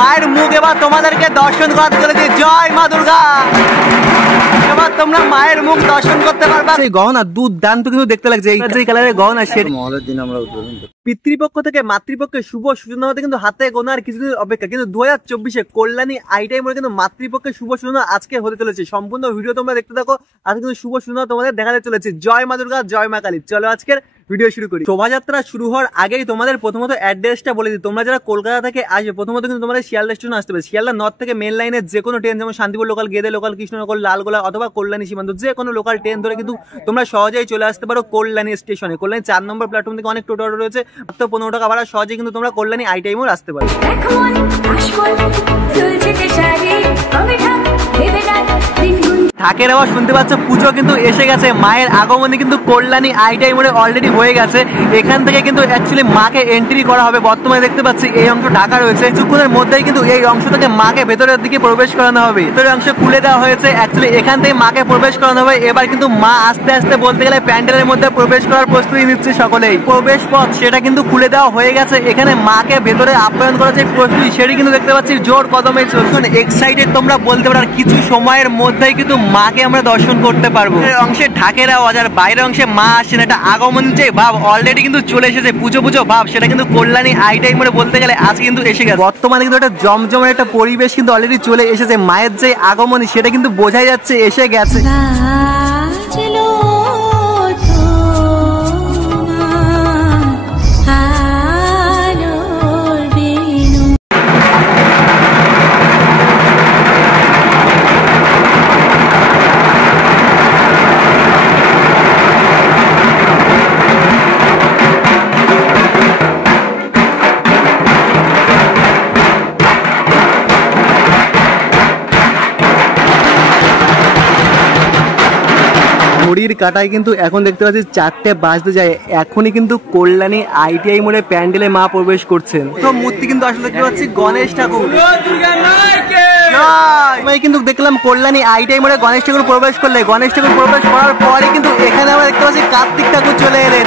মায়ের মুখ এবার তোমাদেরকে দর্শন করাতে চলেছি। জয় মা দুর্গা। এবার তোমরা মায়ের মুখ দর্শন করতে পারবা। সেই গহনা দুর্দান্ত কিন্তু দেখতে লাগছে, এই যে কালারের গহনা সেটা মহলের দিন আমরা উদ্বোধন করি। পিতৃপক্ষ থেকে মাতৃপক্ষে শুভ সূচনা হতে কিন্তু হাতে গোনা আর কিছুদিন অপেক্ষা, কিন্তু 2024-এ কল্যাণী আইটাই মোড়ে কিন্তু মাতৃপক্ষে শুভ সূচনা আজকে হতে চলেছে। সম্পূর্ণ ভিডিও তোমরা দেখতে থাকো, আজকে কিন্তু শুভ সূচনা তোমাদের দেখাতে চলেছে। জয় মা দুর্গা, জয় মা কালী। চলো আজকের ভিডিও শুরু করি। শোভাযাত্রা শুরু হওয়ার আগেই তোমাদের প্রথমত অ্যাড্রেসটা বলে দিই। তোমরা যারা কলকাতা থেকে আসবে প্রথমত কিন্তু তোমাদের শিয়ালদা স্টেশন আসতে হবে। শিয়ালদা নর্থ থেকে মেন লাইনের যে কোনো ট্রেন, যেমন শান্তিপুর লোকাল, গেদে লোকাল, কৃষ্ণনগর, লালগোলা অথবা কল্যাণী সীমান্ত, যে কোনো লোকাল ট্রেন ধরে কিন্তু তোমরা সহজেই চলে আসতে পারো কল্যাণী স্টেশনে। কল্যাণী 4 নম্বর প্ল্যাটফর্ম থেকে অনেক টোটো রয়েছে, মাত্র 15 টাকা ভাড়া, সহজেই কিন্তু তোমরা কল্যাণী আইটাই মোড় আসতে পারো। ঢাকের আওয়াজ শুনতে পাচ্ছ, পুজো কিন্তু এসে গেছে। মায়ের আগমনে কিন্তু কল্যাণী আইটাই মোড়ে অলরেডি হয়ে গেছে। এখান থেকে কিন্তু অ্যাকচুয়ালি মাকে এন্ট্রি করা হবে। বর্তমানে দেখতে পাচ্ছি এই অংশ ঢাকা রয়েছে, কিছুক্ষণের মধ্যেই কিন্তু এই অংশ থেকে মাকে ভেতরের দিকে প্রবেশ করানো হবে। ভেতরের অংশ খুলে দেওয়া হয়েছে, অ্যাকচুয়ালি এখান থেকে মাকে প্রবেশ করানো হবে। এবার কিন্তু মা আস্তে আস্তে বলতে গেলে প্যান্ডেলের মধ্যে প্রবেশ করার প্রস্তুতি নিচ্ছে সকলেই। প্রবেশ পথ সেটা কিন্তু খুলে দেওয়া হয়ে গেছে। এখানে মাকে ভেতরে আপ্যায়ন করার যে প্রস্তুতি সেটি কিন্তু দেখতে পাচ্ছি জোর কদমে চলছে। এক্সাইটেড তোমরা বলতে পারো, কিছু সময়ের মধ্যেই কিন্তু মাকে আমরা দর্শন করতে পারবো। অংশে ঢাকের আওয়াজ আর বাইরের অংশে মা আসছেন, এটা আগমন যে ভাব অলরেডি কিন্তু চলে এসেছে। পুজো পুজো ভাব সেটা কিন্তু কল্যাণী আইটাই মোড়ে বলতে গেলে আজ কিন্তু এসে গেছে। বর্তমানে কিন্তু একটা জমজমের একটা পরিবেশ কিন্তু অলরেডি চলে এসেছে। মায়ের যে আগমন সেটা কিন্তু বোঝাই যাচ্ছে এসে গেছে। ঘড়ির কাটায় কিন্তু এখন দেখতে পাচ্ছি 4টে বাজতে যায়। এখনই কিন্তু কল্যাণী আইটিআই মোড়ে প্যান্ডেলে মা প্রবেশ করছেন। তো মূর্তি কিন্তু আসলে দেখতে পাচ্ছি গণেশ ঠাকুর। কিন্তু দেখলাম কল্যাণী আইটিআই মোড়ে গণেশ ঠাকুর প্রবেশ করলে, গণেশ ঠাকুর প্রবেশ করার পরে কিন্তু এখানে আমরা দেখতে পাচ্ছি কার্তিক ঠাকুর চলে এলেন।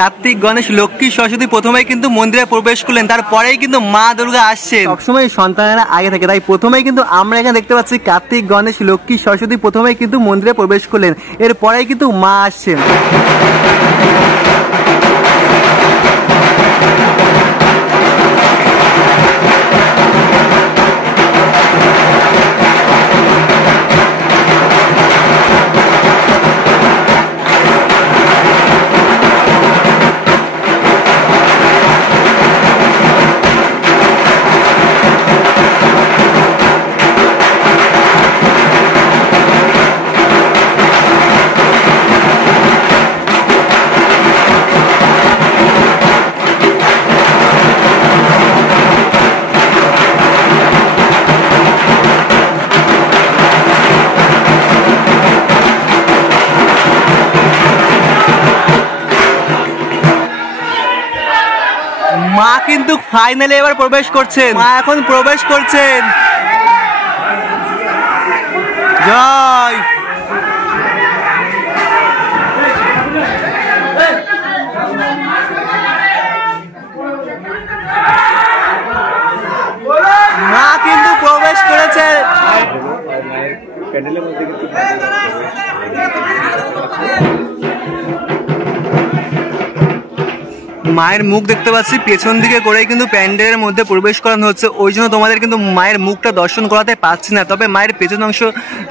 কার্তিক, গণেশ, লক্ষ্মী, সরস্বতী প্রথমেই কিন্তু মন্দিরে প্রবেশ করলেন, তারপরেই কিন্তু মা দুর্গা আসছেন। সবসময় সন্তানেরা আগে থাকে, তাই প্রথমেই কিন্তু আমরা এখানে দেখতে পাচ্ছি কার্তিক, গণেশ, লক্ষ্মী, সরস্বতী প্রথমেই কিন্তু মন্দিরে প্রবেশ করলেন, এরপরেই কিন্তু মা আসছেন। মা কিন্তু ফাইনালি এবার প্রবেশ করছেন, মা এখন প্রবেশ করছেন। জয় মা কিন্তু প্রবেশ করেছে। মায়ের মুখ দেখতে পাচ্ছি পেছন দিকে করেই কিন্তু প্যান্ডেলের মধ্যে প্রবেশ করানো হচ্ছে, ওই জন্য তোমাদের কিন্তু মায়ের মুখটা দর্শন করাতে পারছি না। তবে মায়ের পেছন অংশ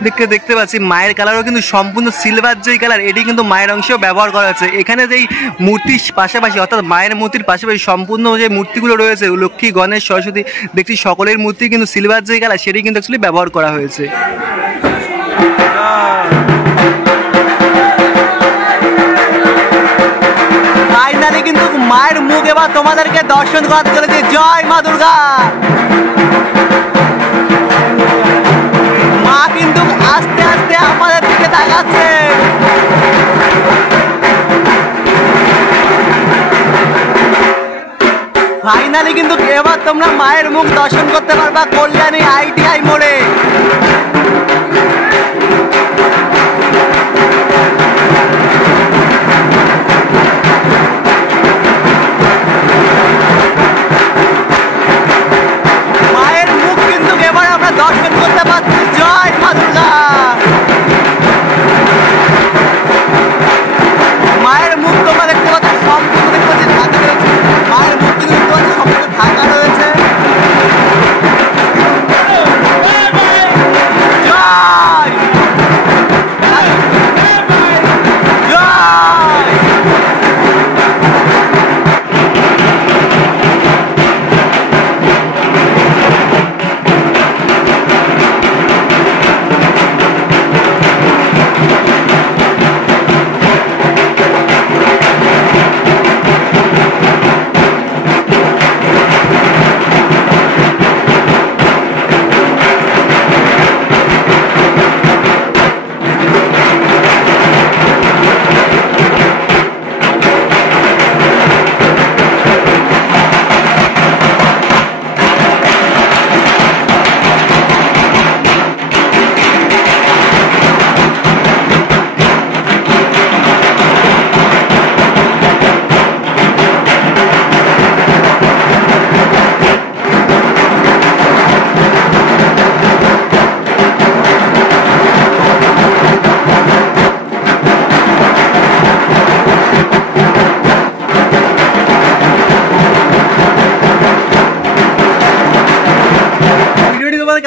দিকে দেখতে পাচ্ছি মায়ের কালারও কিন্তু সম্পূর্ণ সিলভার যেই কালার, এটি কিন্তু মায়ের অংশেও ব্যবহার করা হচ্ছে। এখানে যেই মূর্তির পাশাপাশি অর্থাৎ মায়ের মূর্তির পাশাপাশি সম্পূর্ণ যে মূর্তিগুলো রয়েছে লক্ষ্মী, গণেশ, সরস্বতী দেখছি সকলের মূর্তি কিন্তু সিলভার যেই কালার সেটি কিন্তু অ্যাকচুয়ালি ব্যবহার করা হয়েছে। ফাইনালি কিন্তু মায়ের মুখ এবার তোমাদেরকে দর্শন করাতে চলেছে। জয় মা দুর্গা। মা কিন্তু আস্তে আস্তে আমাদের দিকে তাকাচ্ছে। ফাইনালি কিন্তু এবার তোমরা মায়ের মুখ দর্শন করতে পারবা কল্যাণী ITI মোড়ে। মায়ের মুখ কিন্তু এবার আমরা দর্শন করতে পারছি। জয় মা দুর্গা। মায়ের মুখ তোমরা দেখতে পাচ্ছ সম্পূর্ণ দেখতে পাচ্ছি ঢাকা রয়েছে। মায়ের মুখ কিন্তু দেখতে পাচ্ছি সম্পূর্ণ ঢাকা রয়েছে। জয় জয়।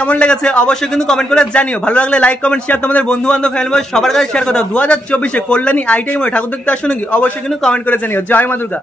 কেমন লেগেছে অবশ্যই কিন্তু কমেন্ট করে জানিও। ভালো লাগলে লাইক, কমেন্ট, শেয়ার, তোমাদের বন্ধু বান্ধব ফ্যামিলি সবার কাছে শেয়ার করো। 2024 কল্যাণী ITI মোড়ে ঠাকুর দেখতে আসো নাকি অবশ্যই কিন্তু কমেন্ট করে জানিও। জয় মা দুর্গা।